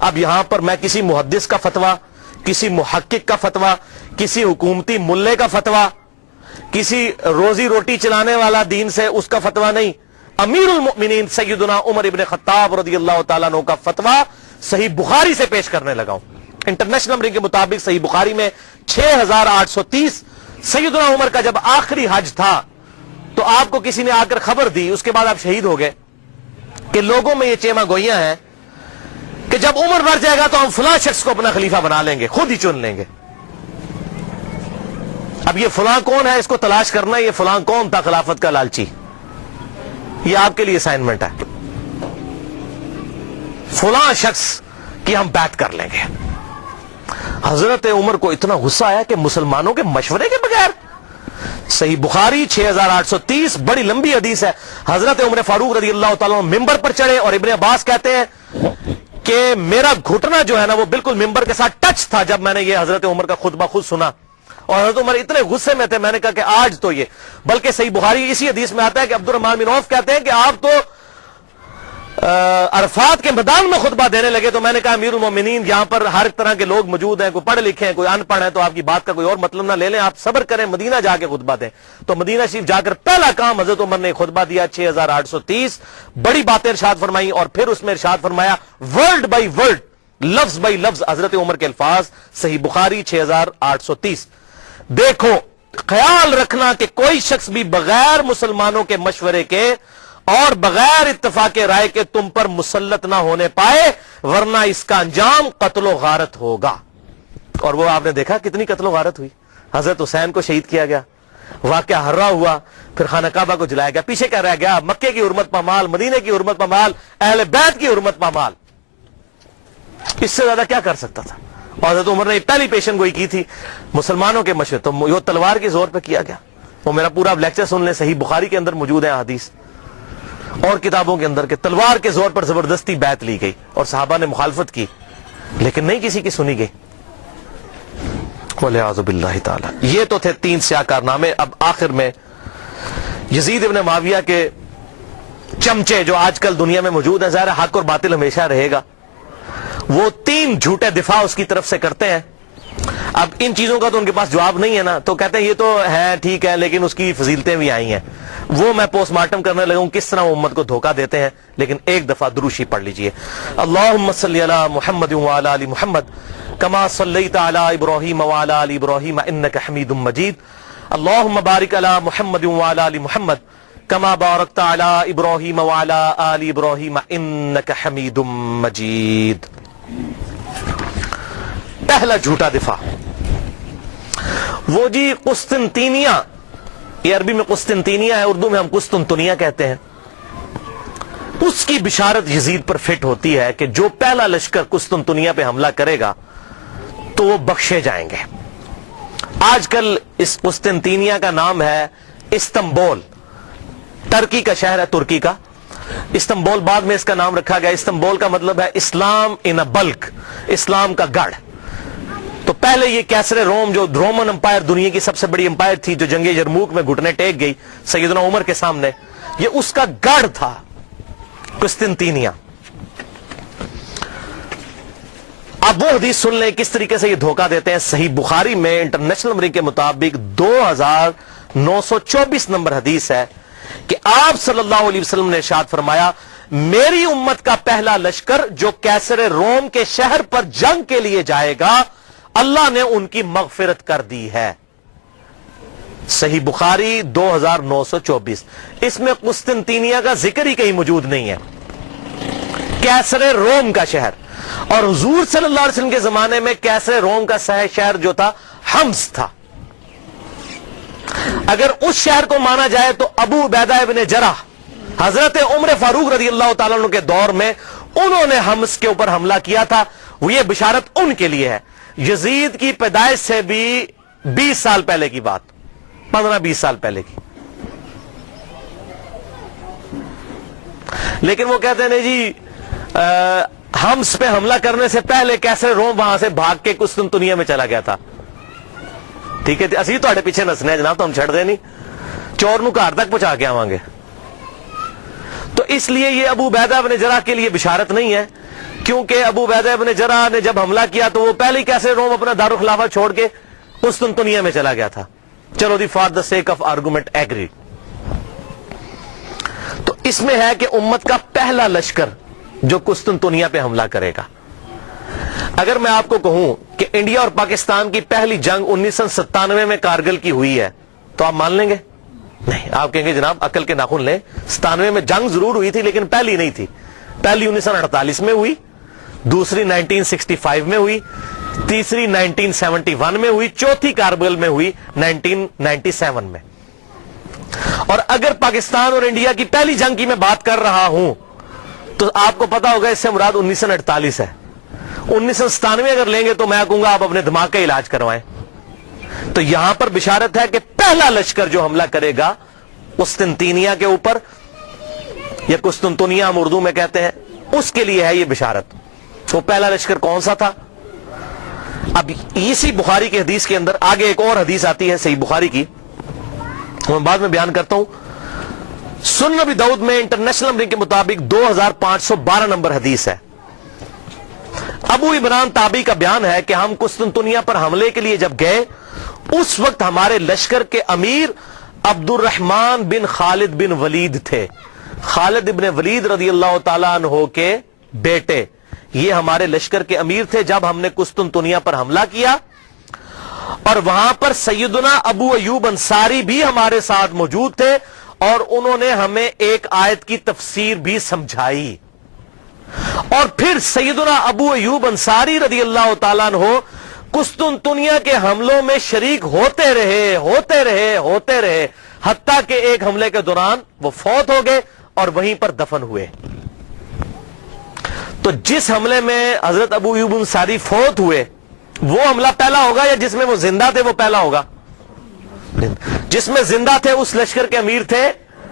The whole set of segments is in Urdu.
اب یہاں پر میں کسی محدث کا فتویٰ، کسی محقق کا فتویٰ، کسی حکومتی ملے کا فتویٰ، کسی روزی روٹی چلانے والا دین سے اس کا فتویٰ نہیں، امیر المؤمنین سیدنا عمر ابن خطاب رضی اللہ تعالیٰ عنہ کا فتویٰ صحیح بخاری سے پیش کرنے لگا ہوں۔ انٹرنیشنل نمبرنگ کے مطابق صحیح بخاری میں 6830، سیدنا عمر کا جب آخری حج تھا تو آپ کو کسی نے آ کر خبر دی، اس کے بعد آپ شہید ہو گئے، کہ لوگوں میں یہ چیما گوئیاں ہیں کہ جب عمر مر جائے گا تو ہم فلاں شخص کو اپنا خلیفہ بنا لیں گے، خود ہی چن لیں گے۔ اب یہ فلاں کون ہے، اس کو تلاش کرنا، یہ فلاں کون تھا خلافت کا لالچی، یہ آپ کے لیے اسائنمنٹ ہے۔ فلاں شخص کی ہم بیعت کر لیں گے۔ حضرت عمر کو اتنا غصہ آیا کہ مسلمانوں کے مشورے کے بغیر، صحیح بخاری 6830، بڑی لمبی حدیث ہے، حضرت عمر فاروق رضی اللہ تعالیٰ ممبر پر چڑھے اور ابن عباس کہتے ہیں کہ میرا گھٹنا جو ہے نا وہ بالکل ممبر کے ساتھ ٹچ تھا جب میں نے یہ حضرت عمر کا خطبہ خود سنا، اور حضرت عمر اتنے غصے میں تھے، میں نے کہا کہ آج تو یہ، بلکہ صحیح بخاری اسی حدیث میں آتا ہے کہ عبد الرحمن بن عوف کہتے ہیں کہ آپ تو عرفات کے میدان میں خطبہ دینے لگے، تو میں نے کہا امیر المومنین یہاں پر ہر طرح کے لوگ موجود ہیں، کوئی پڑھے لکھے ہیں، کوئی ان پڑھ ہے، تو آپ کی بات کا کوئی اور مطلب نہ لے لیں، آپ صبر کریں، مدینہ جا کے خطبہ دیں۔ تو مدینہ شریف جا کر پہلا کام حضرت عمر نے خطبہ دیا 6830، بڑی باتیں ارشاد فرمائی، اور پھر اس میں ارشاد فرمایا ورڈ بائی ورڈ، لفظ بائی لفظ حضرت عمر کے الفاظ، صحیح بخاری 6830۔ دیکھو، خیال رکھنا کہ کوئی شخص بھی بغیر مسلمانوں کے مشورے کے اور بغیر اتفاق رائے کے تم پر مسلط نہ ہونے پائے، ورنہ اس کا انجام قتل و غارت ہوگا۔ اور وہ آپ نے دیکھا کتنی قتل و غارت ہوئی، حضرت حسین کو شہید کیا گیا، واقعہ ہررا ہوا، پھر خانہ کعبہ کو جلایا گیا، پیچھے کیا رہ گیا، مکے کی حرمت پامال، مدینے کی حرمت پامال، اہل بیت کی حرمت پامال، اس سے زیادہ کیا کر سکتا تھا؟ اور حضرت عمر نے پہلی پیشن گوئی کی تھی مسلمانوں کے مشورے، تو یہ تلوار کے زور پہ کیا گیا۔ وہ میرا پورا لیکچر سن لیں، صحیح بخاری کے اندر موجود ہے حدیث اور کتابوں کے اندر، کہ تلوار کے زور پر زبردستی بیعت لی گئی اور صحابہ نے مخالفت کی، لیکن نہیں کسی کی سنی گئی۔ والعیاذ باللہ تعالی۔ یہ تو تھے 3 سیاہ کارنامے۔ اب آخر میں یزید ابن معاویہ کے چمچے جو آج کل دنیا میں موجود ہیں، ظاہر حق اور باطل ہمیشہ رہے گا، وہ 3 جھوٹے دفاع اس کی طرف سے کرتے ہیں۔ اب ان چیزوں کا تو ان کے پاس جواب نہیں ہے نا، تو کہتے ہیں یہ تو ہے ٹھیک ہے لیکن اس کی فضیلتیں بھی آئی ہیں، وہ میں پوسٹ مارٹم کرنے لگا ہوں کس طرح وہ امت کو دھوکہ دیتے ہیں۔ لیکن ایک دفعہ دروشی پڑھ لیجئے، اللہم صلی علی محمد وعلی آل محمد کما صلیت علی ابراہیم وعلی آل ابراہیم انک حمید مجید، اللہم بارک علی محمد وعلی آل محمد کما بارکت علی ابراہیم وعلی آل ابراہیم انک حمید مجید۔ پہلا جھوٹا دفاع، وہ جی قسطنطینیہ، یہ عربی میں قسطنطینیہ ہے، اردو میں ہم قسطنطنیہ کہتے ہیں، اس کی بشارت یزید پر فٹ ہوتی ہے کہ جو پہلا لشکر قسطنطنیہ پہ حملہ کرے گا تو وہ بخشے جائیں گے۔ آج کل اس قسطنطینیہ کا نام ہے استنبول، ترکی کا شہر ہے، ترکی کا استنبول، بعد میں اس کا نام رکھا گیا۔ استنبول کا مطلب ہے اسلام ان اے بلک، اسلام کا گڑھ۔ تو پہلے یہ کیسر روم، جو رومن امپائر دنیا کی سب سے بڑی امپائر تھی، جو جنگ یرموک میں گھٹنے ٹیک گئی سیدنا عمر کے سامنے، یہ اس کا گڑھ تھا قسطنطینیہ۔ اب وہ حدیث سن لیں کس طریقے سے یہ دھوکہ دیتے ہیں۔ صحیح بخاری میں انٹرنیشنل نمبرنگ کے مطابق 2924 نمبر حدیث ہے کہ آپ صلی اللہ علیہ وسلم نے ارشاد فرمایا، میری امت کا پہلا لشکر جو کیسر روم کے شہر پر جنگ کے لیے جائے گا، اللہ نے ان کی مغفرت کر دی ہے۔ صحیح بخاری 2924، اس میں قسطنطینیہ کا ذکر ہی کہیں موجود نہیں ہے، کیسر روم کا شہر۔ اور حضور صلی اللہ علیہ وسلم کے زمانے میں کیسر روم کا شہر جو تھا حمص تھا۔ اگر اس شہر کو مانا جائے تو ابو عبیدہ ابن جرح حضرت عمر فاروق رضی اللہ تعالیٰ عنہ کے دور میں انہوں نے حمص کے اوپر حملہ کیا تھا، وہ یہ بشارت ان کے لیے ہے۔ یزید کی پیدائش سے بھی 20 سال پہلے کی بات، 15-20 سال پہلے کی۔ لیکن وہ کہتے ہیں نہیں جی حمص پہ حملہ کرنے سے پہلے کیسر روم وہاں سے بھاگ کے قسطنطنیہ میں چلا گیا تھا۔ ٹھیک ہے، اسی تھوڑے پیچھے نسنے جناب، تو ہم چھڑ دے نہیں، چور نو گھر تک پہنچا کے آوانگے۔ تو اس لیے یہ ابو عبیدہ بن جرح کے لیے بشارت نہیں ہے، کیونکہ ابو عبیدہ ابن جرح نے جب حملہ کیا تو وہ پہلے کیسے روم اپنا دارالخلافہ چھوڑ کے قسطنطنیہ میں چلا گیا تھا. چلو دی for the sake of argument agree. تو اس میں ہے کہ امت کا پہلا لشکر جو قسطنطنیہ پہ حملہ کرے گا. اگر میں آپ کو کہوں کہ انڈیا اور پاکستان کی پہلی جنگ 1997 میں کارگل کی ہوئی ہے تو آپ مان لیں گے؟ نہیں. آپ کہیں گے جناب عقل کے ناخن لیں, 97 میں جنگ ضرور ہوئی تھی لیکن پہلی نہیں تھی. پہلی 1948 میں ہوئی, دوسری 1965 میں ہوئی, تیسری 1971 میں ہوئی, چوتھی کارگل میں ہوئی 1997 میں. اور اگر پاکستان اور انڈیا کی پہلی جنگ کی میں بات کر رہا ہوں تو آپ کو پتا ہوگا اس سے مراد 1948 ہے. 1997 اگر لیں گے تو میں کہوں گا آپ اپنے دماغ کا علاج کروائیں. تو یہاں پر بشارت ہے کہ پہلا لشکر جو حملہ کرے گا قسطنطنیہ کے اوپر, یا قسطنطنیہ ہم اردو میں کہتے ہیں, اس کے لیے ہے یہ بشارت. وہ پہلا لشکر کون سا تھا؟ اب اسی بخاری کی حدیث کے اندر آگے ایک اور حدیث آتی ہے صحیح بخاری کی, میں بعد میں بیان کرتا ہوں. سنن نبی داؤد میں انٹرنیشنل نمبر کے مطابق 2512 نمبر حدیث ہے. ابو عمران تابعی کا بیان ہے کہ ہم قسطنطنیہ پر حملے کے لیے جب گئے اس وقت ہمارے لشکر کے امیر عبد الرحمن بن خالد بن ولید تھے. خالد بن ولید رضی اللہ تعالیٰ عنہ کے بیٹے یہ ہمارے لشکر کے امیر تھے جب ہم نے قسطنطنیہ پر حملہ کیا. اور وہاں پر سیدنا ابو ایوب انصاری بھی ہمارے ساتھ موجود تھے اور انہوں نے ہمیں ایک آیت کی تفسیر بھی سمجھائی. اور پھر سیدنا ابو ایوب انصاری رضی اللہ تعالیٰ عنہ قسطنطنیہ کے حملوں میں شریک ہوتے رہے حتیٰ کہ ایک حملے کے دوران وہ فوت ہو گئے اور وہیں پر دفن ہوئے. تو جس حملے میں حضرت ابو ایوب انصاری فوت ہوئے وہ حملہ پہلا ہوگا یا جس میں وہ زندہ تھے وہ پہلا ہوگا؟ جس میں زندہ تھے اس لشکر کے امیر تھے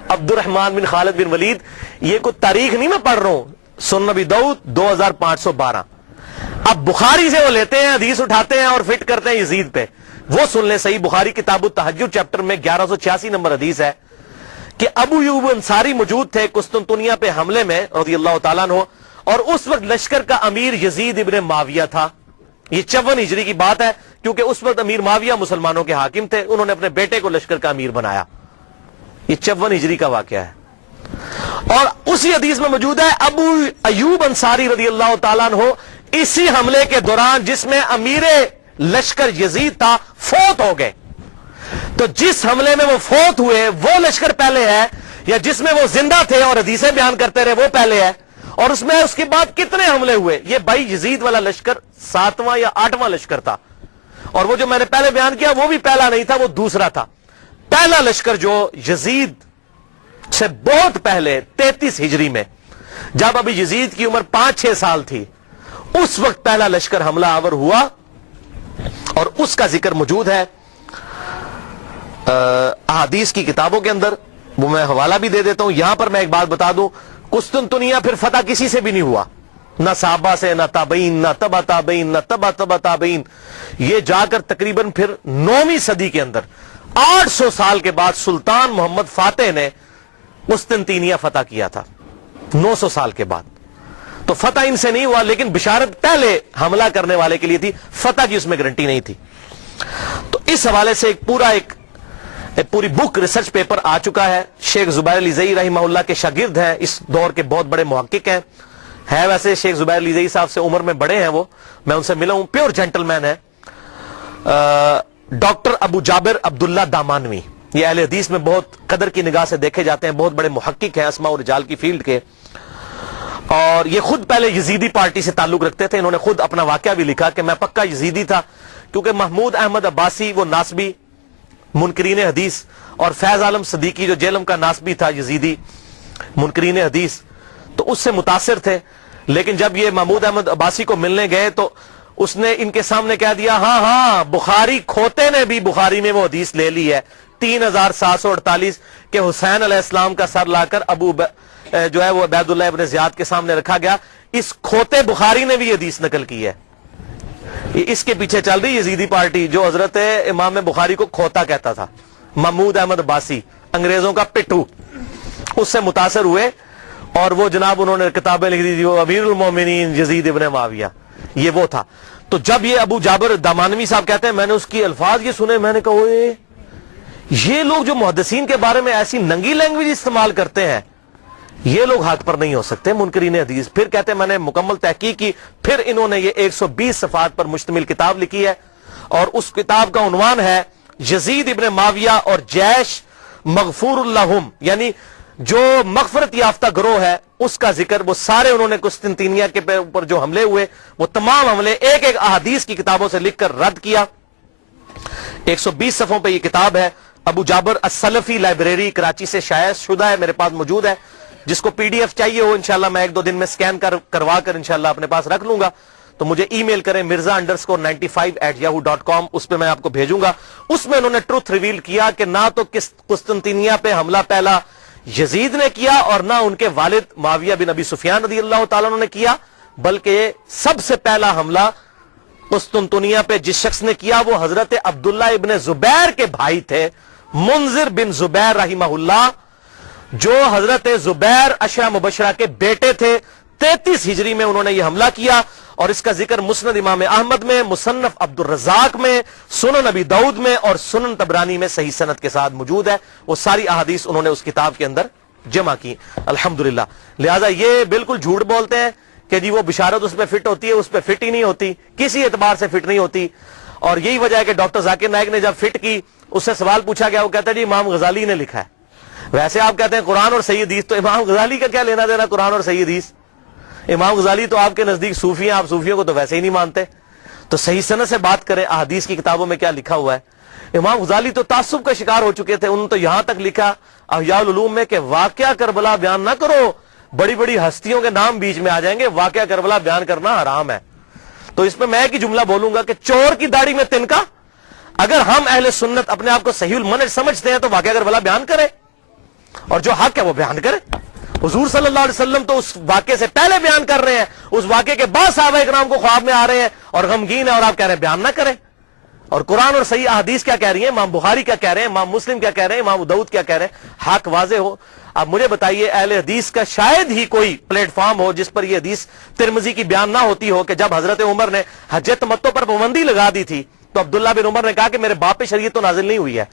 عبد الرحمن بن خالد بن ولید. یہ کوئی تاریخ نہیں میں پڑھ رہا ہوں, سنن نبی داؤد 2512. اب بخاری سے وہ لیتے ہیں, حدیث اٹھاتے ہیں اور فٹ کرتے ہیں یزید پہ. وہ سن لیں, صحیح بخاری کتاب التہجد چیپٹر میں 1186 نمبر حدیث ہے کہ ابو ایوب انصاری موجود تھے قسطنطنیہ پہ حملے میں رضی اللہ تعالیٰ عنہ, اور اس وقت لشکر کا امیر یزید ابن معاویہ تھا. یہ 54 ہجری کی بات ہے کیونکہ اس وقت امیر معاویہ مسلمانوں کے حاکم تھے, انہوں نے اپنے بیٹے کو لشکر کا امیر بنایا. یہ 54 ہجری کا واقعہ ہے. اور اسی حدیث میں موجود ہے ابو ایوب انصاری رضی اللہ تعالیٰ عنہ اسی حملے کے دوران جس میں امیر لشکر یزید تھا فوت ہو گئے. تو جس حملے میں وہ فوت ہوئے وہ لشکر پہلے ہے یا جس میں وہ زندہ تھے اور حدیثیں بیان کرتے رہے وہ پہلے ہے؟ اور اس میں اس کے بعد کتنے حملے ہوئے؟ یہ بھائی یزید والا لشکر 7واں یا 8واں لشکر تھا, اور وہ جو میں نے پہلے بیان کیا وہ بھی پہلا نہیں تھا, وہ دوسرا تھا. پہلا لشکر جو یزید سے بہت پہلے 33 ہجری میں جب ابھی یزید کی عمر 5-6 سال تھی اس وقت پہلا لشکر حملہ آور ہوا, اور اس کا ذکر موجود ہے احادیث کی کتابوں کے اندر. وہ میں حوالہ بھی دے دیتا ہوں. یہاں پر میں ایک بات بتا دوں, قسطنطنیہ پھر فتح کسی سے بھی نہیں ہوا, نہ صحابہ سے, نہ تابعین, نہ تبع تابعین, نہ تبع تبع تابعین. یہ جا کر تقریباً پھر 9ویں صدی کے اندر 800 سال کے بعد سلطان محمد فاتح نے قسطنطنیہ فتح کیا تھا, 900 سال کے بعد. تو فتح ان سے نہیں ہوا, لیکن بشارت پہلے حملہ کرنے والے کے لیے تھی, فتح کی اس میں گارنٹی نہیں تھی. تو اس حوالے سے ایک پوری بک ریسرچ پیپر آ چکا ہے. شیخ زبیر علی زئی رحمہ اللہ کے شاگرد ہیں, اس دور کے بہت بڑے محقق ہیں. ویسے شیخ زبیر علی زئی صاحب سے عمر میں بڑے ہیں, وہ میں ان سے ملا ہوں, پیور جینٹل مین ہے. ڈاکٹر ابو جابر عبداللہ دامانوی, یہ اہل حدیث میں بہت قدر کی نگاہ سے دیکھے جاتے ہیں, بہت بڑے محقق ہیں اسماء و رجال کی فیلڈ کے. اور یہ خود پہلے یزیدی پارٹی سے تعلق رکھتے تھے. انہوں نے خود اپنا واقعہ بھی لکھا کہ میں پکا یزیدی تھا, کیونکہ محمود احمد عباسی وہ ناسبی منکرین حدیث, اور فیض عالم صدیقی جو جیلم کا ناسبی تھا یزیدی منکرین حدیث, تو اس سے متاثر تھے. لیکن جب یہ محمود احمد عباسی کو ملنے گئے تو اس نے ان کے سامنے کہہ دیا ہاں بخاری کھوتے نے بھی بخاری میں وہ حدیث لے لی ہے 3748 کہ حسین علیہ السلام کا سر لا کر جو ہے وہ عبید اللہ ابن زیاد کے سامنے رکھا گیا. اس کھوتے بخاری نے بھی حدیث نقل کی ہے. اس کے پیچھے چل رہی یزیدی پارٹی جو حضرت امام بخاری کو کھوتا کہتا تھا. محمود احمد عباسی انگریزوں کا پٹھو, اس سے متاثر ہوئے, اور وہ جناب انہوں نے کتابیں لکھ دی تھی, وہ امیر المومنین یزید ابن معاویہ, یہ وہ تھا. تو جب یہ ابو جابر دامانوی صاحب کہتے ہیں میں نے اس کی الفاظ یہ سنے, میں نے کہا اوئے یہ لوگ جو محدثین کے بارے میں ایسی ننگی لینگویج استعمال کرتے ہیں, یہ لوگ حق پر نہیں ہو سکتے, منکرین حدیث. پھر کہتے ہیں میں نے مکمل تحقیق کی, پھر انہوں نے یہ 120 صفحات پر مشتمل کتاب لکھی ہے, اور اس کتاب کا عنوان ہے یزید ابن معاویہ اور جیش مغفور اللہم, یعنی جو مغفرت یافتہ گروہ ہے اس کا ذکر. وہ سارے انہوں نے قسطنطینیہ کے اوپر جو حملے ہوئے, وہ تمام حملے ایک ایک احادیث کی کتابوں سے لکھ کر رد کیا. 120 صفحوں پہ یہ کتاب ہے. ابو جابر السلفی لائبریری کراچی سے شائع شدہ ہے, میرے پاس موجود ہے. جس کو پی ڈی ایف چاہیے ہو انشاءاللہ میں 1-2 دن میں سکین کروا کر انشاءاللہ اپنے پاس رکھ لوں گا, تو مجھے ای میل کریں mirza_95@yahoo.com, اس پہ میں آپ کو بھیجوں گا. اس میں انہوں نے ٹروتھ ریویل کیا کہ نہ تو قسطنطینیہ پہ حملہ پہلا یزید نے کیا اور نہ ان کے والد معاویہ بن ابی سفیان رضی اللہ تعالیٰ عنہ نے کیا, بلکہ سب سے پہلا حملہ قسطنطنیہ پہ جس شخص نے کیا وہ حضرت عبداللہ ابن زبیر کے بھائی تھے, منذر بن زبیر رحمہ اللہ, جو حضرت زبیر عشرہ مبشرہ کے بیٹے تھے. 33 ہجری میں انہوں نے یہ حملہ کیا, اور اس کا ذکر مسند امام احمد میں, مصنف عبد الرزاق میں, سنن نبی داؤد میں اور سنن طبرانی میں صحیح سند کے ساتھ موجود ہے. وہ ساری احادیث انہوں نے اس کتاب کے اندر جمع کی الحمدللہ. لہذا یہ بالکل جھوٹ بولتے ہیں کہ جی وہ بشارت اس پہ فٹ ہوتی ہے, اس پہ فٹ ہی نہیں ہوتی, کسی اعتبار سے فٹ نہیں ہوتی. اور یہی وجہ ہے کہ ڈاکٹر ذاکر نائک نے جب فٹ کی, اس سے سوال پوچھا گیا, وہ کہتا ہے جی امام غزالی نے لکھا ہے. ویسے آپ کہتے ہیں قرآن اور صحیح حدیث, تو امام غزالی کا کیا لینا دینا قرآن اور صحیح حدیث؟ امام غزالی تو آپ کے نزدیک صوفی ہیں, آپ صوفیوں کو تو ویسے ہی نہیں مانتے. تو صحیح سند سے بات کریں, احادیث کی کتابوں میں کیا لکھا ہوا ہے. امام غزالی تو تعصب کا شکار ہو چکے تھے, انہوں نے تو یہاں تک لکھا احیاء العلوم میں کہ واقعہ کربلا بیان نہ کرو, بڑی بڑی ہستیوں کے نام بیچ میں آ جائیں گے, واقعہ کربلا بیان کرنا حرام ہے. تو اس پہ میں ایک ہی جملہ بولوں گا کہ چور کی داڑھی میں تنکا. اگر ہم اہل سنت اپنے آپ کو صحیح المنہج سمجھتے ہیں تو واقعہ کربلا بیان کریں, اور جو حق ہے وہ بیان کریں. حضور صلی اللہ علیہ وسلم تو اس واقعے سے پہلے بیان کر رہے ہیں, اس واقعے کے بعد صحابہ کرام کو خواب میں آ رہے ہیں اور غمگین ہیں, اور آپ کہہ رہے ہیں بیان نہ کریں. اور قرآن اور صحیح احادیث کیا کہہ رہی ہیں, امام بخاری کیا کہہ رہے ہیں, امام مسلم کیا کہہ رہے ہیں, امام داؤد کیا کہہ رہے ہیں, حق واضح ہو. اب مجھے بتائیے اہل حدیث کا شاید ہی کوئی پلیٹ فارم ہو جس پر یہ حدیث ترمذی کی بیان نہ ہوتی ہو کہ جب حضرت عمر نے حج تمتع پر پابندی لگا دی تھی تو عبداللہ بن عمر نے کہا کہ میرے باپ پہ شریعت تو نازل نہیں ہوئی ہے.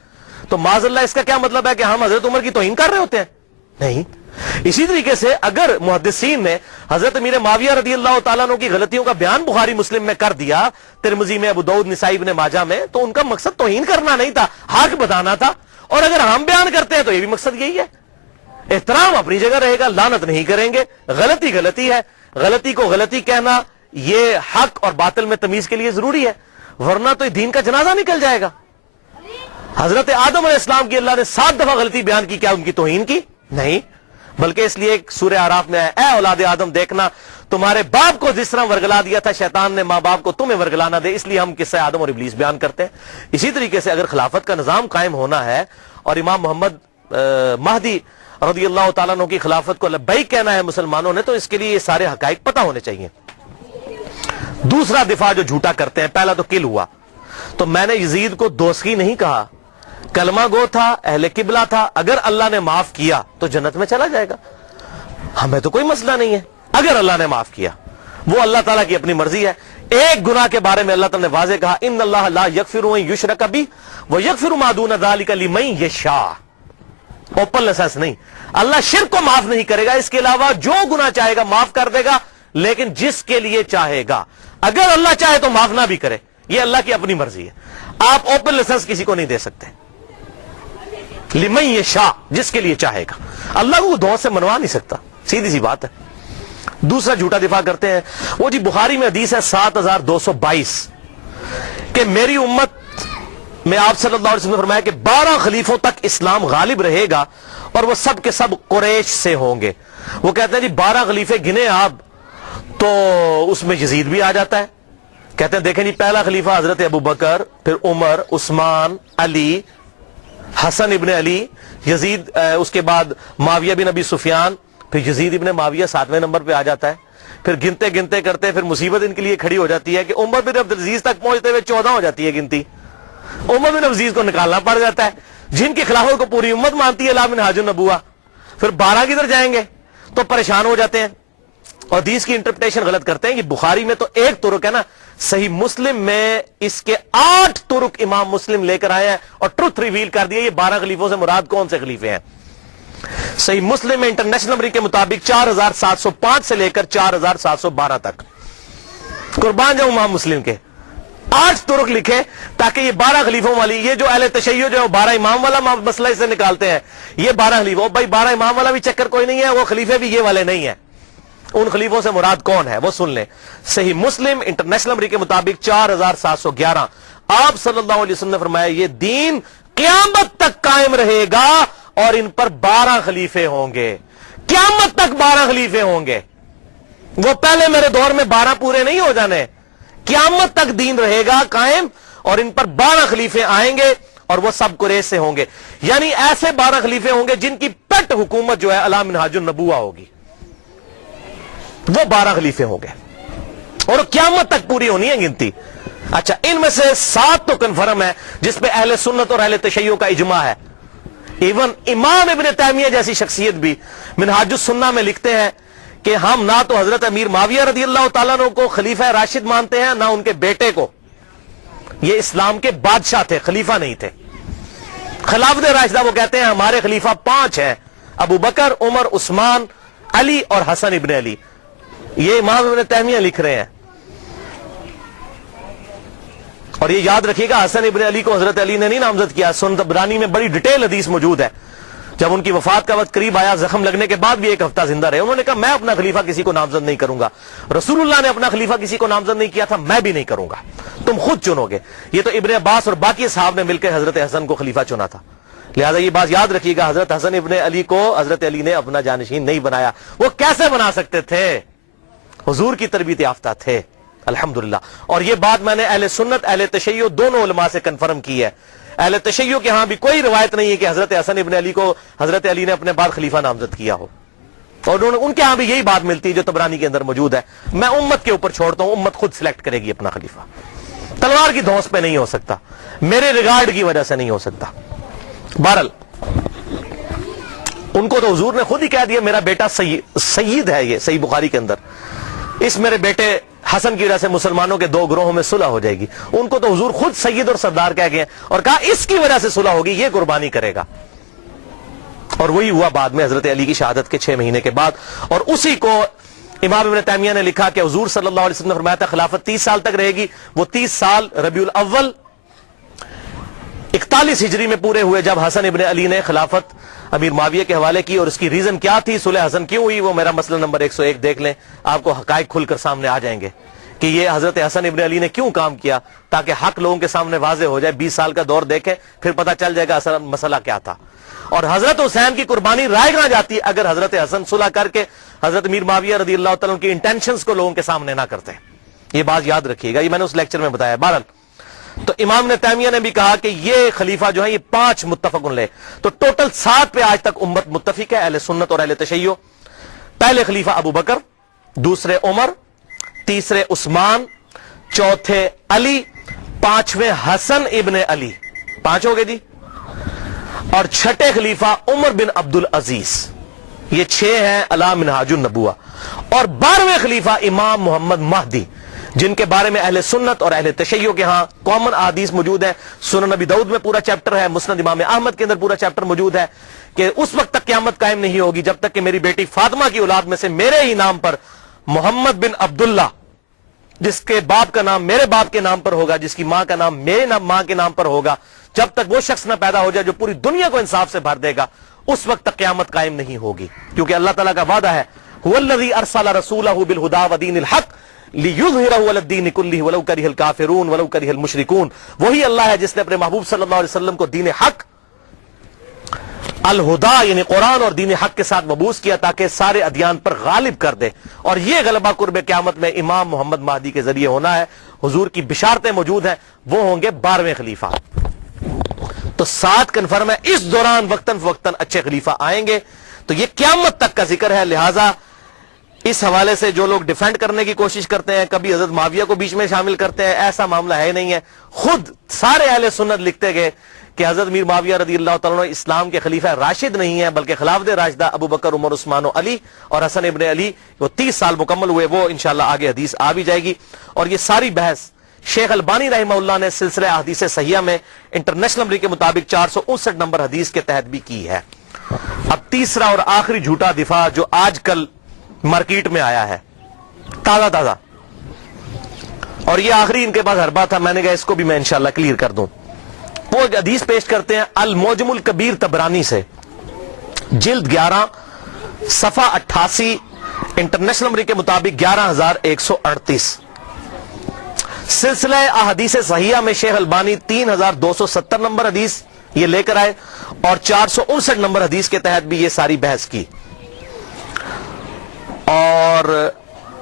تو معاذ اللہ اس کا کیا مطلب ہے کہ ہم حضرت عمر کی توہین کر رہے ہوتے ہیں؟ نہیں. اسی طریقے سے اگر محدثین نے حضرت امیر معاویہ رضی اللہ تعالیٰ عنہ کی غلطیوں کا بیان بخاری مسلم میں کر دیا, ترمذی میں, ابو داؤد, نسائی, ابن ماجہ میں, تو ان کا مقصد توہین کرنا نہیں تھا, حق بتانا تھا. اور اگر ہم بیان کرتے ہیں تو یہ بھی مقصد یہی ہے. احترام اپنی جگہ رہے گا, لعنت نہیں کریں گے. غلطی غلطی ہے, غلطی کو غلطی کہنا یہ حق اور باطل میں تمیز کے لیے ضروری ہے, ورنہ تو دین کا جنازہ نکل جائے گا. حضرت آدم علیہ السلام کی اللہ نے 7 دفعہ غلطی بیان کی, کیا ان کی توہین کی؟ نہیں, بلکہ اس لیے سورہ اعراف میں اے اولاد آدم دیکھنا تمہارے باپ کو جس طرح ورگلا دیا تھا شیطان نے ماں باپ کو, تمہیں ورگلانا دے, اس لیے ہم قصہ آدم اور ابلیس بیان کرتے ہیں. اسی طریقے سے اگر خلافت کا نظام قائم ہونا ہے اور امام محمد مہدی رضی اللہ تعالیٰ عنہ کی خلافت کو لبیک کہنا ہے مسلمانوں نے, تو اس کے لیے یہ سارے حقائق پتہ ہونے چاہیے. دوسرا دفاع جو جھوٹا کرتے ہیں, پہلا تو کل ہوا, تو میں نے یزید کو دوستی نہیں کہا, کلمہ گو تھا, اہل قبلہ تھا, اگر اللہ نے معاف کیا تو جنت میں چلا جائے گا, ہمیں تو کوئی مسئلہ نہیں ہے. اگر اللہ نے معاف کیا وہ اللہ تعالیٰ کی اپنی مرضی ہے. ایک گناہ کے بارے میں اللہ تعالیٰ نے واضح کہا, ان اللہ لا یغفر ان یشرک بہ ویغفر ما دون ذلک لمن یشاء. اوپن لائسنس نہیں, اللہ شرک کو معاف نہیں کرے گا, اس کے علاوہ جو گناہ چاہے گا معاف کر دے گا, لیکن جس کے لیے چاہے گا. اگر اللہ چاہے تو معاف نہ بھی کرے, یہ اللہ کی اپنی مرضی ہے. آپ اوپن لائسنس کسی کو نہیں دے سکتے. لمن یشاء, جس کے لیے چاہے گا, اللہ کو دعا سے منوا نہیں سکتا, سیدھی سی بات ہے. دوسرا جھوٹا دفاع کرتے ہیں, وہ جی بخاری میں حدیث ہے 7222 کہ میری امت میں آپ صلی اللہ علیہ وسلم نے فرمایا کہ 12 خلیفوں تک اسلام غالب رہے گا اور وہ سب کے سب قریش سے ہوں گے. وہ کہتے ہیں جی 12 خلیفے گنے آپ, تو اس میں یزید بھی آ جاتا ہے. کہتے ہیں دیکھیں جی پہلا خلیفہ حضرت ابو بکر, پھر عمر, عثمان, علی, حسن ابن علی, یزید, اس کے بعد معاویہ بن ابی سفیان, پھر یزید ابن معاویہ 7ویں نمبر پہ آ جاتا ہے. پھر گنتے گنتے کرتے پھر مصیبت ان کے لیے کھڑی ہو جاتی ہے کہ عمر بن عبدالعزیز تک پہنچتے ہوئے 14 ہو جاتی ہے گنتی. عمر بن عبدالعزیز کو نکالنا پڑ جاتا ہے, جن کے خلافت کو پوری امت مانتی ہے, لا منہاج النبوہ. پھر 12 کدھر جائیں گے؟ تو پریشان ہو جاتے ہیں اور حدیث کی انٹرپریٹیشن غلط کرتے ہیں. یہ بخاری میں تو ایک ترک ہے نا, صحیح مسلم میں اس کے 8 ترک امام مسلم لے کر آئے ہیں اور ٹروتھ ریویل کر دیا. یہ 12 خلیفوں سے مراد کون سے خلیفے ہیں؟ صحیح مسلم میں انٹرنیشنل نمبر کے مطابق 4705 سے لے کر 4712 تک. قربان جاؤں امام مسلم کے 8 ترک لکھے تاکہ یہ 12 خلیفوں والی, یہ جو اہل تشیع جو ہے 12 امام والا مسئلہ سے نکالتے ہیں, یہ 12 خلیفوں, بھائی 12 امام والا بھی چکر کوئی نہیں ہے, وہ خلیفے بھی یہ والے نہیں ہیں. ان خلیفوں سے مراد کون ہے وہ سن لیں. صحیح مسلم انٹرنیشنل نمبر کے مطابق 4711. آپ صلی اللہ علیہ وسلم نے فرمایا یہ دین قیامت تک قائم رہے گا اور ان پر 12 خلیفے ہوں گے. قیامت تک 12 خلیفے ہوں گے. وہ پہلے میرے دور میں 12 پورے نہیں ہو جانے, قیامت تک دین رہے گا قائم اور ان پر 12 خلیفے آئیں گے اور وہ سب قریش سے ہوں گے. یعنی ایسے 12 خلیفے ہوں گے جن کی پٹ حکومت جو ہے علی منہاج النبوہ ہوگی. وہ 12 خلیفے ہوں گے اور قیامت تک پوری ہونی ہے گنتی. اچھا, ان میں سے 7 تو کنفرم ہے جس پہ اہل سنت اور اہل تشیع کا اجماع ہے. ایون امام ابن تیمیہ جیسی شخصیت بھی منہاج السنہ میں لکھتے ہیں کہ ہم نہ تو حضرت امیر معاویہ رضی اللہ تعالیٰ عنہ کو خلیفہ راشد مانتے ہیں, نہ ان کے بیٹے کو. یہ اسلام کے بادشاہ تھے, خلیفہ نہیں تھے. خلافت راشدہ وہ کہتے ہیں ہمارے خلیفہ 5 ہیں, ابو بکر, عمر, عثمان, علی اور حسن ابن علی. یہ امام ابن تیمیہ لکھ رہے ہیں. اور یہ یاد رکھیے گا حسن ابن علی کو حضرت علی نے نہیں نامزد کیا. سنن طبرانی میں بڑی ڈیٹیل حدیث موجود ہے. جب ان کی وفات کا وقت قریب آیا, زخم لگنے کے بعد بھی 1 ہفتہ زندہ رہے, انہوں نے کہا میں اپنا خلیفہ کسی کو نامزد نہیں کروں گا. رسول اللہ نے اپنا خلیفہ کسی کو نامزد نہیں کیا تھا, میں بھی نہیں کروں گا, تم خود چنو گے. یہ تو ابن عباس اور باقی صحابہ نے مل کر حضرت حسن کو خلیفہ چنا تھا. لہذا یہ بات یاد رکھیے گا, حضرت حسن ابن علی کو حضرت علی نے اپنا جانشین نہیں بنایا. وہ کیسے بنا سکتے تھے؟ حضور کی تربیت یافتہ تھے الحمدللہ. اور یہ بات میں نے اہل سنت اہل تشیع دونوں علماء سے کنفرم کی ہے. اہل تشیع کے ہاں بھی کوئی روایت نہیں ہے کہ حضرت حسن ابن علی کو حضرت علی نے اپنے بعد خلیفہ نامزد کیا ہو, اور ان کے ہاں بھی یہی بات ملتی ہے جو طبرانی کے اندر موجود ہے. میں امت کے اوپر چھوڑتا ہوں, امت خود سلیکٹ کرے گی اپنا خلیفہ. تلوار کی دھونس پہ نہیں ہو سکتا, میرے ریگارڈ کی وجہ سے نہیں ہو سکتا. بہرحال ان کو تو حضور نے خود ہی کہہ دیا میرا بیٹا سید ہے. یہ صحیح بخاری کے اندر, اس میرے بیٹے حسن کی وجہ سے مسلمانوں کے 2 گروہوں میں صلح ہو جائے گی. ان کو تو حضور خود سید اور سردار کہہ گئے اور کہا اس کی وجہ سے صلح ہوگی, یہ قربانی کرے گا. اور وہی ہوا بعد میں حضرت علی کی شہادت کے 6 مہینے کے بعد. اور اسی کو امام ابن تیمیہ نے لکھا کہ حضور صلی اللہ علیہ وسلم نے فرمایا تھا خلافت 30 سال تک رہے گی. وہ 30 سال ربیع الاول 41 ہجری میں پورے ہوئے جب حسن ابن علی نے خلافت امیر معاویہ کے حوالے کی. اور اس کی ریزن کیا تھی, صلح حسن کیوں ہوئی, وہ میرا مسئلہ نمبر 101 دیکھ لیں, آپ کو حقائق کھل کر سامنے آ جائیں گے کہ یہ حضرت حسن ابن علی نے کیوں کام کیا, تاکہ حق لوگوں کے سامنے واضح ہو جائے. 20 سال کا دور دیکھیں پھر پتہ چل جائے گا اصل مسئلہ کیا تھا. اور حضرت حسین کی قربانی رائے کہاں جاتی اگر حضرت حسن صلح کر کے حضرت امیر معاویہ رضی اللہ تعالیٰ کی انٹینشنز کو لوگوں کے سامنے نہ کرتے. یہ بات یاد رکھیے گا, یہ میں نے اس لیکچر میں بتایا. بہرحال تو امام نے تیمیہ نے بھی کہا کہ یہ خلیفہ جو ہے یہ 5 متفق لے, تو ٹوٹل 7 پہ آج تک امت متفق ہے, اہل سنت اور اہل تشیع. پہلے خلیفہ ابو بکر, دوسرے عمر, تیسرے عثمان, چوتھے علی, 5ویں حسن ابن علی, 5 ہو گئے جی. اور 6ٹھے خلیفہ عمر بن عبد العزیز. یہ 6 ہیں علی منہاج النبوہ. اور 12ویں خلیفہ امام محمد مہدی, جن کے بارے میں اہل سنت اور اہل تشیع کے ہاں کامن احادیث موجود ہے. سنن نبی داؤد میں پورا چیپٹر ہے, مسند امام احمد کے اندر پورا چیپٹر موجود ہے کہ اس وقت تک قیامت قائم نہیں ہوگی جب تک کہ میری بیٹی فاطمہ کی اولاد میں سے میرے ہی نام پر محمد بن عبداللہ, جس کے باپ کا نام میرے باپ کے نام پر ہوگا, جس کی ماں کا نام میرے ماں کے نام پر ہوگا, جب تک وہ شخص نہ پیدا ہو جائے جو پوری دنیا کو انصاف سے بھر دے گا, اس وقت تک قیامت قائم نہیں ہوگی. کیونکہ اللہ تعالیٰ کا وعدہ ہے هو الذی ارسل رسولہ بالہدی ودین الحق لیظہرہ علی الدین کلہ ولو کرہ الکافرون ولو کرہ المشرکون. وہی اللہ ہے جس نے اپنے محبوب صلی اللہ علیہ وسلم کو دین حق, الہدا یعنی قرآن اور دین حق کے ساتھ مبعوث کیا تاکہ سارے ادیان پر غالب کر دے. اور یہ غلبہ قرب قیامت میں امام محمد مہدی کے ذریعے ہونا ہے. حضور کی بشارتیں موجود ہیں, وہ ہوں گے 12ویں خلیفہ. تو 7 کنفرم ہے. اس دوران وقتاً فوقتاً اچھے خلیفہ آئیں گے. تو یہ قیامت تک کا ذکر ہے. لہذا اس حوالے سے جو لوگ ڈیفینڈ کرنے کی کوشش کرتے ہیں, کبھی حضرت معاویہ کو بیچ میں شامل کرتے ہیں, ایسا معاملہ ہے نہیں ہے. خود سارے اہل سنت لکھتے گئے کہ حضرت میر معاویہ رضی اللہ تعالیٰ عنہ اسلام کے خلیفہ راشد نہیں ہیں بلکہ خلافت راشدہ ابو بکر، عمر، عثمان و علی اور حسن ابن علی، وہ 30 سال مکمل ہوئے، وہ انشاءاللہ آگے حدیث آ بھی جائے گی۔ اور یہ ساری بحث شیخ البانی رحمہ اللہ نے سلسلہ احادیث صحیحہ میں انٹرنیشنل نمبر کے مطابق 459 نمبر حدیث کے تحت بھی کی ہے۔ اب تیسرا اور آخری جھوٹا دفاع جو آج کل مارکیٹ میں آیا ہے تازہ تازہ، اور یہ آخری ان کے پاس حربہ تھا، میں نے کہا اس کو بھی میں انشاءاللہ کلیئر کر دوں۔ وہ حدیث پیش کرتے ہیں المعجم الکبیر طبرانی سے، جلد 11 صفحہ 88، انٹرنیشنل نمبر کے مطابق 11138۔ سلسلہ احادیث صحیحہ میں شیخ البانی 3270 نمبر حدیث یہ لے کر آئے اور 459 نمبر حدیث کے تحت بھی یہ ساری بحث کی، اور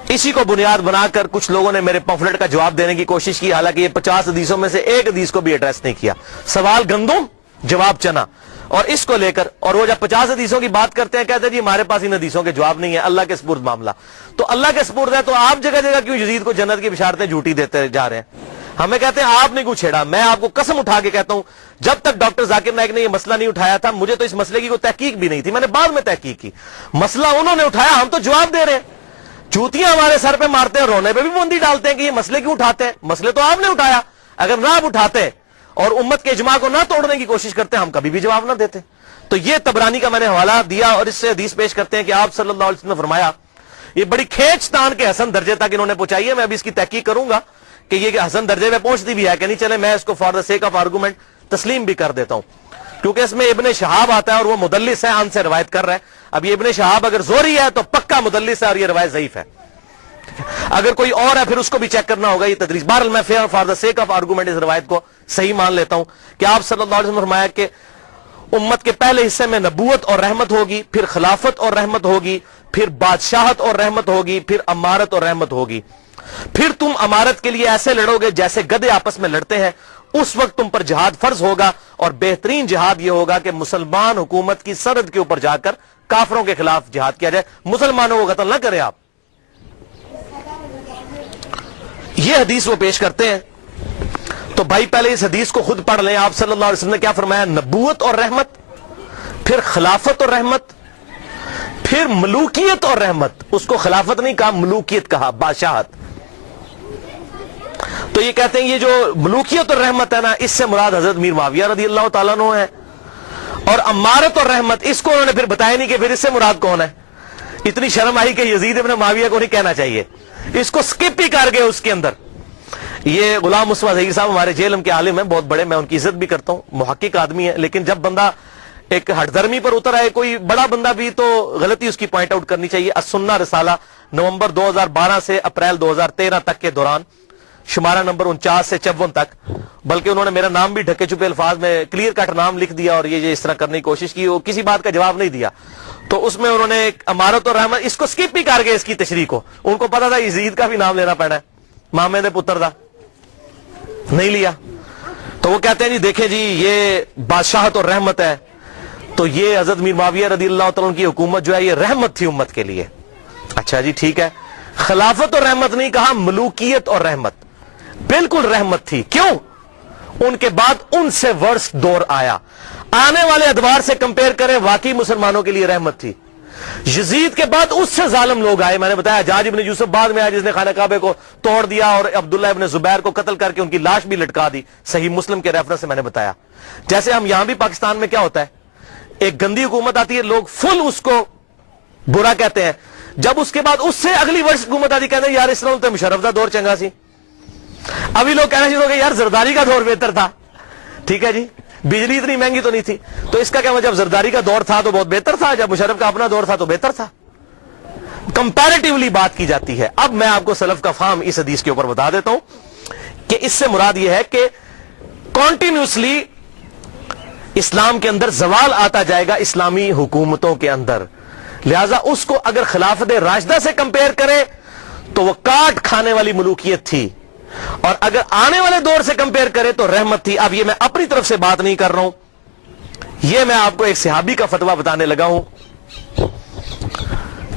اسی کو بنیاد بنا کر کچھ لوگوں نے میرے پمفلٹ کا جواب دینے کی کوشش کی، حالانکہ یہ 50 حدیثوں میں سے ایک حدیث کو بھی ایڈریس نہیں کیا۔ سوال گندم، جواب چنا، اور اس کو لے کر، اور وہ جب 50 حدیثوں کی بات کرتے ہیں کہتے ہیں جی ہمارے پاس ان حدیثوں کے جواب نہیں ہے، اللہ کے سپرد معاملہ۔ تو اللہ کے سپرد ہے تو آپ جگہ جگہ کیوں یزید کو جنت کی بشارتیں جھوٹی دیتے جا رہے ہیں؟ ہمیں کہتے ہیں آپ نے کیوں چھیڑا؟ میں آپ کو قسم اٹھا کے کہتا ہوں جب تک ڈاکٹر ذاکر نائک نے یہ مسئلہ نہیں اٹھایا تھا مجھے تو اس مسئلے کی کوئی تحقیق بھی نہیں تھی، میں نے بعد میں تحقیق کی۔ مسئلہ انہوں نے اٹھایا، ہم تو جواب دے رہے ہیں، جوتیاں ہمارے سر پہ مارتے ہیں، رونے پہ بھی بندی ڈالتے ہیں کہ یہ مسئلے کیوں اٹھاتے ہیں؟ مسئلے تو آپ نے اٹھایا، اگر نہ آپ اٹھاتے اور امت کے اجماع کو نہ توڑنے کی کوشش کرتے ہم کبھی بھی جواب نہ دیتے۔ تو یہ طبرانی کا میں نے حوالہ دیا، اور اس سے حدیث پیش کرتے ہیں کہ آپ صلی اللہ علیہ وسلم نے فرمایا، یہ بڑی کھینچ تان کے حسن درجے تک انہوں نے پہنچائی ہے، میں ابھی اس کی تحقیق کروں گا کہ یہ حسن درجے میں پہنچتی بھی ہے کہ نہیں، چلے میں اس کو for the sake of argument تسلیم بھی کر دیتا ہوں، کیونکہ اس میں ابن شہاب آتا ہے اور وہ مدلس ہے، ان سے روایت کر رہا ہے۔ اب یہ ابن شہاب اگر زوری ہے تو پکا مدلس ہے اور یہ روایت ضعیف ہے، اگر کوئی اور ہے پھر اس کو بھی چیک کرنا ہوگا، یہ تدریس۔ بہرحال میں for the sake of argument اس روایت کو صحیح مان لیتا ہوں کہ آپ صلی اللہ علیہ وسلم نے فرمایا کہ امت کے پہلے حصے میں نبوت اور رحمت ہوگی، پھر خلافت اور رحمت ہوگی، پھر بادشاہت اور رحمت ہوگی، پھر امارت اور رحمت ہوگی، پھر تم امارت کے لیے ایسے لڑو گے جیسے گدھے آپس میں لڑتے ہیں، اس وقت تم پر جہاد فرض ہوگا، اور بہترین جہاد یہ ہوگا کہ مسلمان حکومت کی سرحد کے اوپر جا کر کافروں کے خلاف جہاد کیا جائے، مسلمانوں کو قتل نہ کریں آپ۔ یہ حدیث وہ پیش کرتے ہیں، تو بھائی پہلے اس حدیث کو خود پڑھ لیں۔ آپ صلی اللہ علیہ وسلم نے کیا فرمایا؟ نبوت اور رحمت، پھر خلافت اور رحمت، پھر ملوکیت اور رحمت۔ اس کو خلافت نہیں کہا، ملوکیت کہا، بادشاہت۔ تو یہ کہتے ہیں یہ جو ملوکیت اور رحمت ہے نا، اس سے مراد حضرت میر معاویہ رضی اللہ تعالیٰ عنہ ہے، اور امارت اور رحمت اس کو انہوں نے پھر بتایا نہیں کہ پھر اس سے مراد کون ہے۔ اتنی شرم آئی کہ یزید ابن معاویہ کو نہیں کہنا چاہیے، اس کو سکپ ہی کر گئے اس کے اندر۔ یہ غلام مصطفیٰ ظہیر صاحب ہمارے جیل کے عالم ہیں، بہت بڑے، میں ان کی عزت بھی کرتا ہوں، محقق آدمی ہے، لیکن جب بندہ ایک ہٹ درمی پر اتر آئے، کوئی بڑا بندہ بھی، تو غلطی اس کی پوائنٹ آؤٹ کرنی چاہیے۔ السنہ رسالہ نومبر 2012 سے اپریل 2013 تک کے دوران، شمارہ نمبر 49 سے 54 تک، بلکہ انہوں نے میرا نام بھی ڈھکے چھپے الفاظ میں کلیئر کٹ نام لکھ دیا اور یہ اس طرح کرنے کی کوشش کی، وہ کسی بات کا جواب نہیں دیا۔ تو اس میں انہوں نے امارت اور رحمت اس کو سکپ بھی کر گئے، اس کی تشریح کو۔ ان کو پتا تھا یزید کا بھی نام لینا پڑنا ہے، مامے دے پتر دا، نہیں لیا۔ تو وہ کہتے ہیں جی دیکھیں جی یہ بادشاہت اور رحمت ہے، تو یہ حضرت میر معاویہ رضی اللہ تعالیٰ عنہ کی حکومت جو ہے یہ رحمت تھی امت کے لیے۔ اچھا جی ٹھیک ہے، خلافت اور رحمت نہیں کہا، ملوکیت اور رحمت، بالکل رحمت تھی۔ کیوں؟ ان کے بعد ان سے ورسٹ دور آیا، آنے والے ادوار سے کمپیئر کریں، واقعی مسلمانوں کے لیے رحمت تھی۔ یزید کے بعد اس سے ظالم لوگ آئے، میں نے بتایا حجاج ابن یوسف بعد میں آیا جس نے خانہ کعبہ کو توڑ دیا اور عبداللہ ابن زبیر کو قتل کر کے ان کی لاش بھی لٹکا دی، صحیح مسلم کے ریفرنس سے میں نے بتایا۔ جیسے ہم یہاں بھی پاکستان میں کیا ہوتا ہے، ایک گندی حکومت آتی ہے، لوگ فل اس کو برا کہتے ہیں، جب اس کے بعد اس سے اگلی ورش حکومت آتی کہتے ہیں یار اس طرح مشرف دا دور چنگا سی۔ ابھی لوگ کہنا شروع ہو گئے یار زرداری کا دور بہتر تھا، ٹھیک ہے جی، بجلی اتنی مہنگی تو نہیں تھی، تو اس کا کیا مطلب، جب زرداری کا دور تھا تو بہت بہتر تھا، جب مشرف کا اپنا دور تھا تو بہتر تھا، کمپیریٹیولی بات کی جاتی ہے۔ اب میں آپ کو سلف کا فہم اس حدیث کے اوپر بتا دیتا ہوں کہ اس سے مراد یہ ہے کہ کنٹینیوسلی اسلام کے اندر زوال آتا جائے گا اسلامی حکومتوں کے اندر، لہذا اس کو اگر خلافت راشدہ سے کمپیئر کرے تو وہ کاٹ کھانے والی ملوکیت تھی، اور اگر آنے والے دور سے کمپیئر کرے تو رحمت تھی۔ اب یہ میں اپنی طرف سے بات نہیں کر رہا ہوں، یہ میں آپ کو ایک صحابی کا فتویٰ بتانے لگا ہوں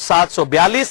742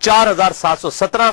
4717,